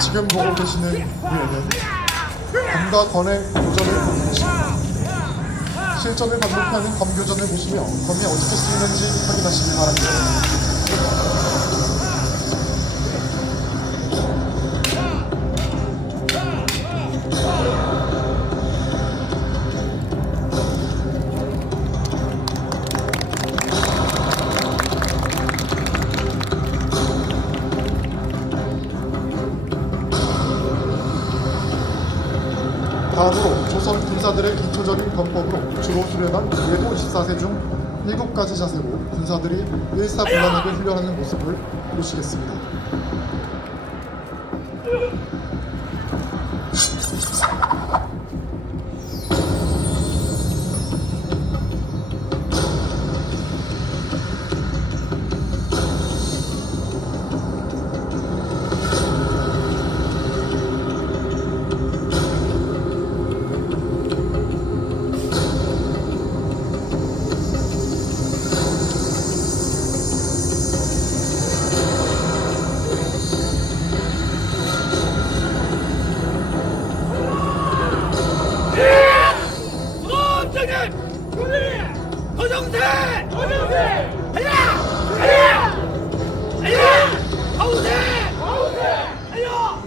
지금 보고 계시는 무예는 검과 건의 교전을 보는 것입니다. 실전을 반복하는 검교전을 보시며 검이 어떻게 쓰이는지 확인하시기 바랍니다. 다음으로 조선 군사들의 기초적인 권법으로 주로 수련한 외도 24세 중 7가지 자세로 군사들이 일사불란하게 훈련하는 모습을 보시겠습니다. 도정세! 달려! 달려! 달려! 가운데! 달려!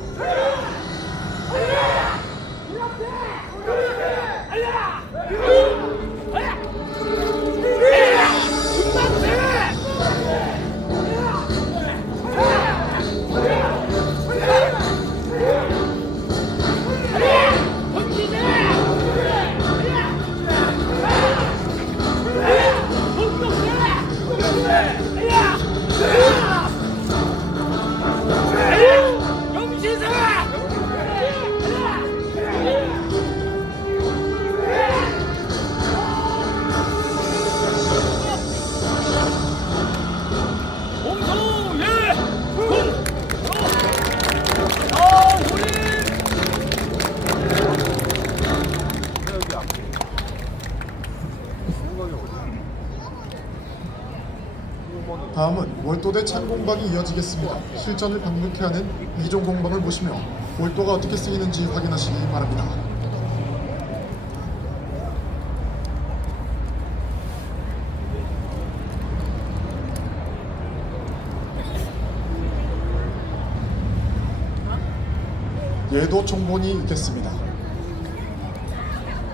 다음은 월도대 창공방이 이어지겠습니다. 실전을 방문케 하는 이종 공방을 보시며 월도가 어떻게 쓰이는지 확인하시기 바랍니다. 예도 총본이 있겠습니다.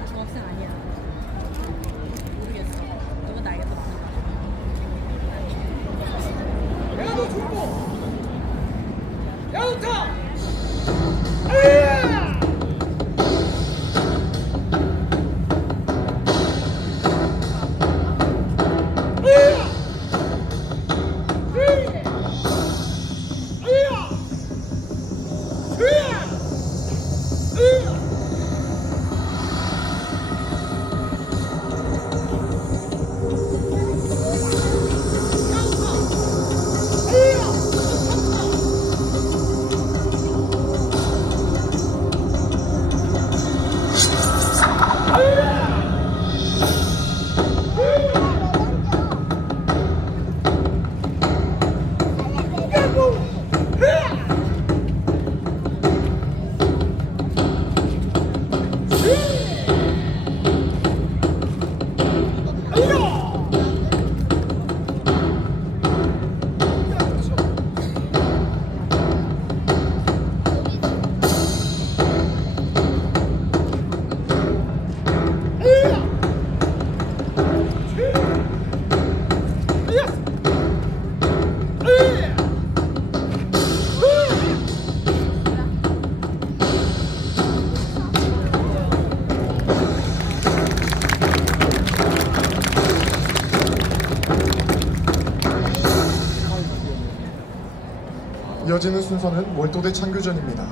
중학생 아니야. 모르겠어. 누구 나이가 더 많은 거 야도 중보! 야도 타! 이어지는 순서는 월도대 창교전입니다.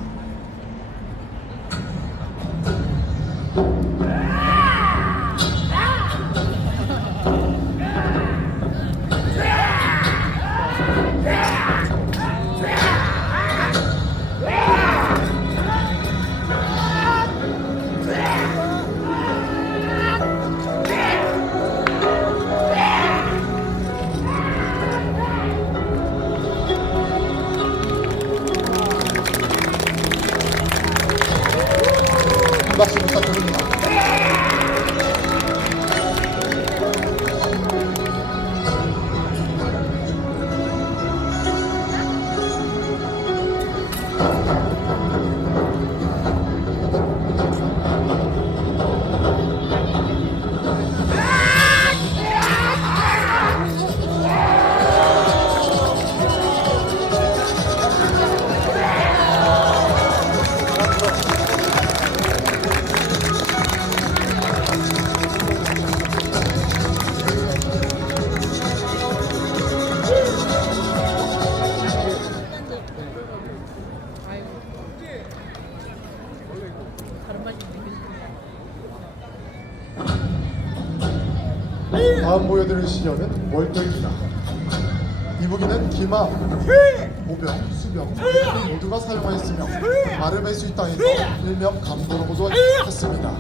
다음 보여드릴 시련은 월도입니다. 이 무기는 기마, 보병, 수병 모두가 사용하였으며 아르베스이 땅에서 일명 감도로고도 했습니다.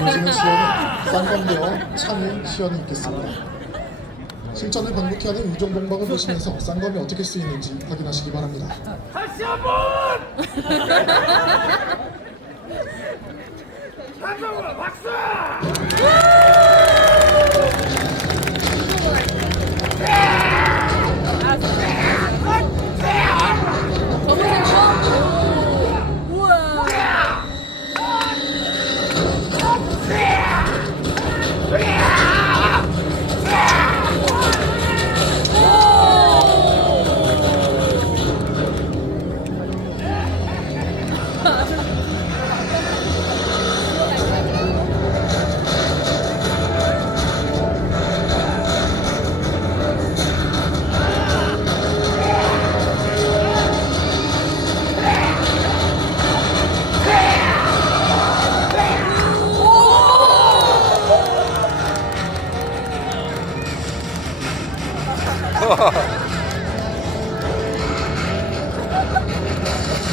이어지는 시연은 쌍검대와 창의 시연이 있겠습니다. 실전을 방북케 하는 유정봉박을 보시면서 쌍검이 어떻게 쓰이는지 확인하시기 바랍니다. 다시 한번! 한정으로 박수! 검은색 거? 우와.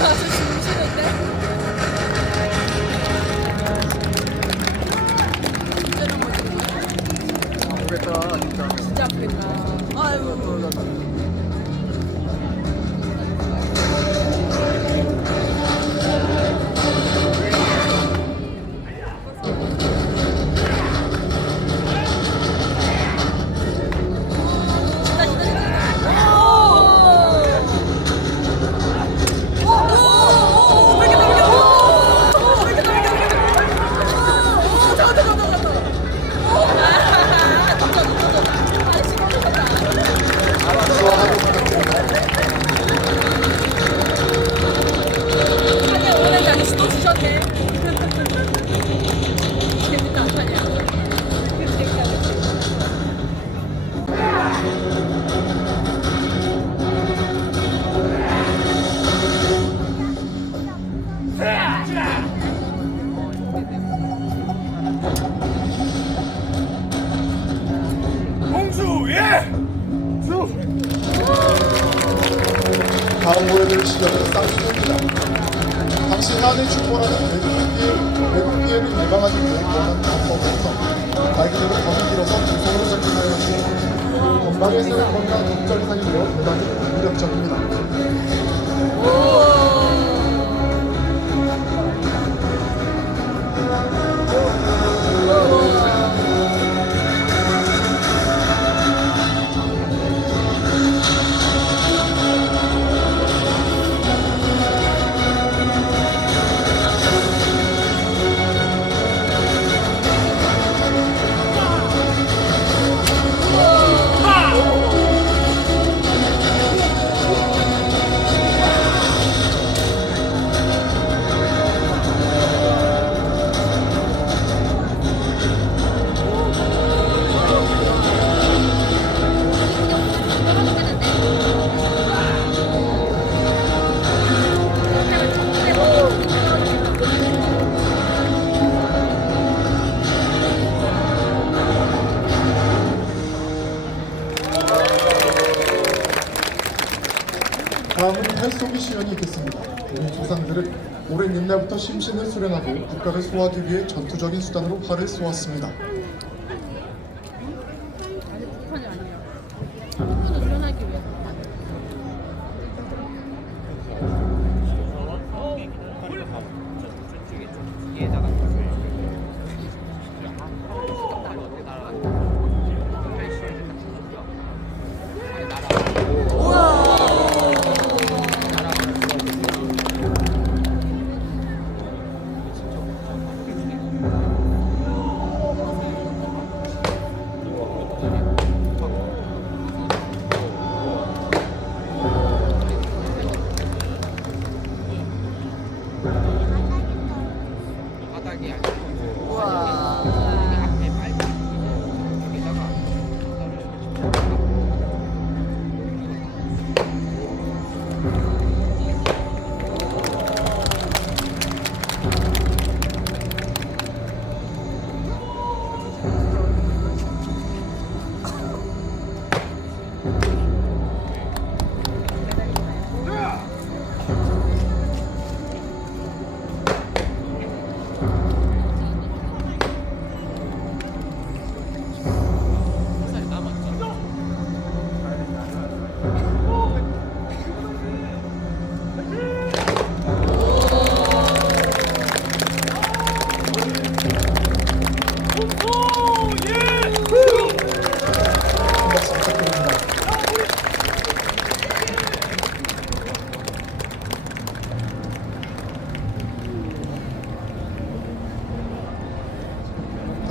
아주 숨쉬는데? 진짜 넘어지는 모르겠다 진짜. 진짜 아프겠다. 아이고. 다음 보여드릴 시련은 쌍수입니다. 당시 한을 축복하는 외국 피해를 예방하기 위해 원하는 방법부터 말 그대로 검을 길어서 두 손으로 잡기 사용하시고 건방에 쓰는 건강 독점이 살리며 대단히 무력적입니다. 다음은 활쏘기 시연이 있겠습니다. 우리 조상들은 오랜 옛날부터 심신을 수련하고 국가를 소화하기 위해 전투적인 수단으로 활을 쏘았습니다. 아직 북한이 아니에요.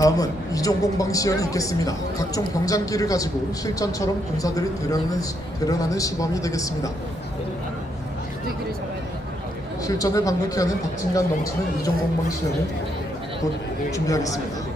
다음은 이종공방 시연이 있겠습니다. 각종 병장기를 가지고 실전처럼 군사들이 대련하는 시범이 되겠습니다. 비둘기를 잡아야 돼. 실전을 방불케 하는 박진감 넘치는 이종공방 시연을 곧 준비하겠습니다.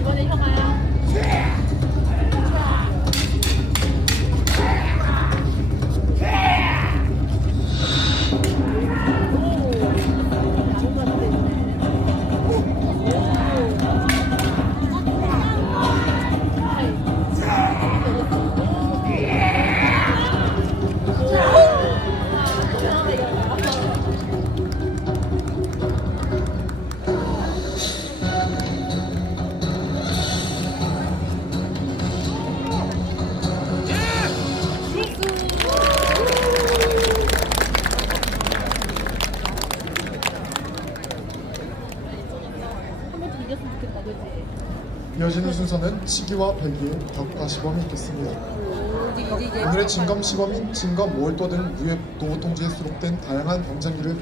이번에 형아야. 한번더 이겼으면 좋겠다, 그지? 이어지는 순서는 치기와 벨기의 격파 시범이 있겠습니다. 오늘의 진검 시범인 진검 월도 등 무예 노후 통지에 수록된 다양한 병장기를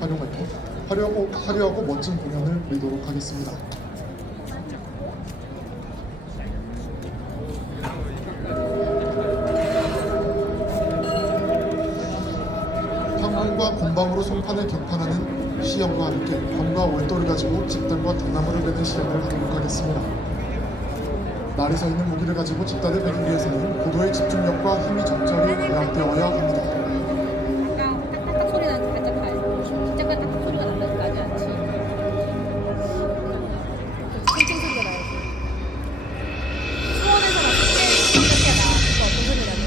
화려하고 멋진 공연을 보이도록 하겠습니다. 황군과 군방으로 송판을 격판하는 시험과 함께 검과 월도를 가지고 집단과 당나무를 베는 시험을 하도록 하겠습니다. 날이 서 있는 무기를 가지고 집단을 베기 위해서는 고도의 집중력과 힘이 적절히 배합되어야 합니다. 딱딱딱 소리 나는 살짝 가요. 진짜 딱딱 소리가 나지 않지. 칭칭 소리가 나야지. 수원에서 봤을 때 소리가 나. 어떤 소리 나는?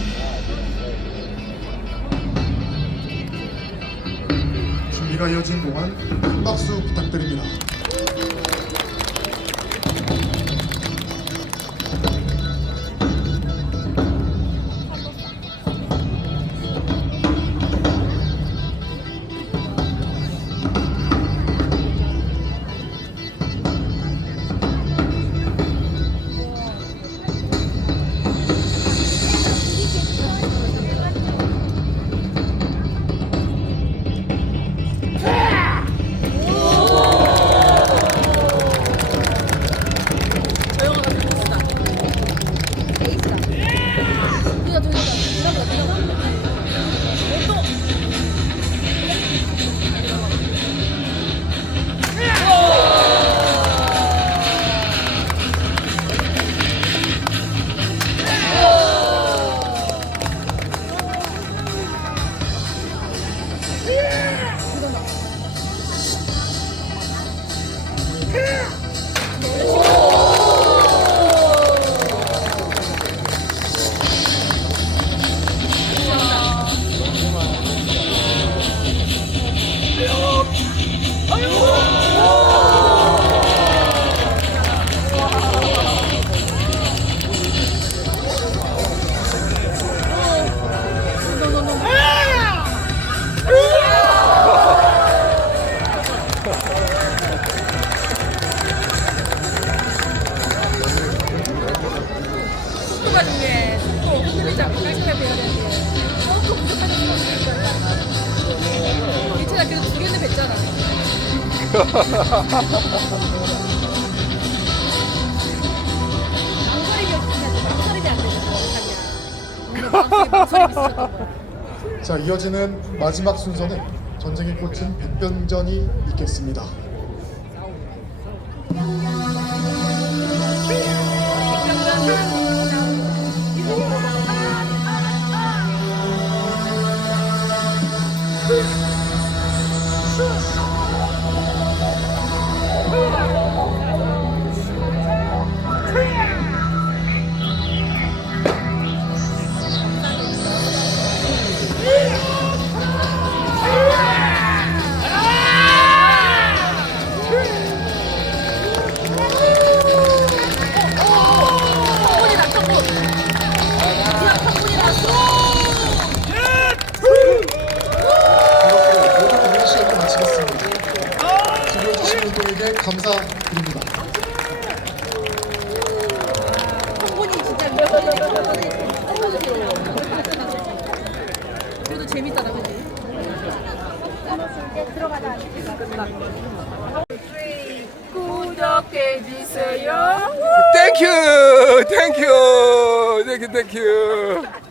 준비가 이어진 동안 큰 박수 부탁드립니다. 속도가 중요해. 속도 흔들리지 않고 깔끔하게 배워야 되는데 조금 부족하게 생각했어. 괜찮아, 그래도 두 개는 뱉잖아. 망설임이 안 되는 거 망설임이 있으셨던 거야. 자, 이어지는 마지막 순서는 전쟁의 꽃인 백병전이 있겠습니다. 분들에게 감사드립니다. 성분이 진짜 그래도 재밌잖아, 그지? 구독해주세요. 땡큐 땡큐 땡큐 땡큐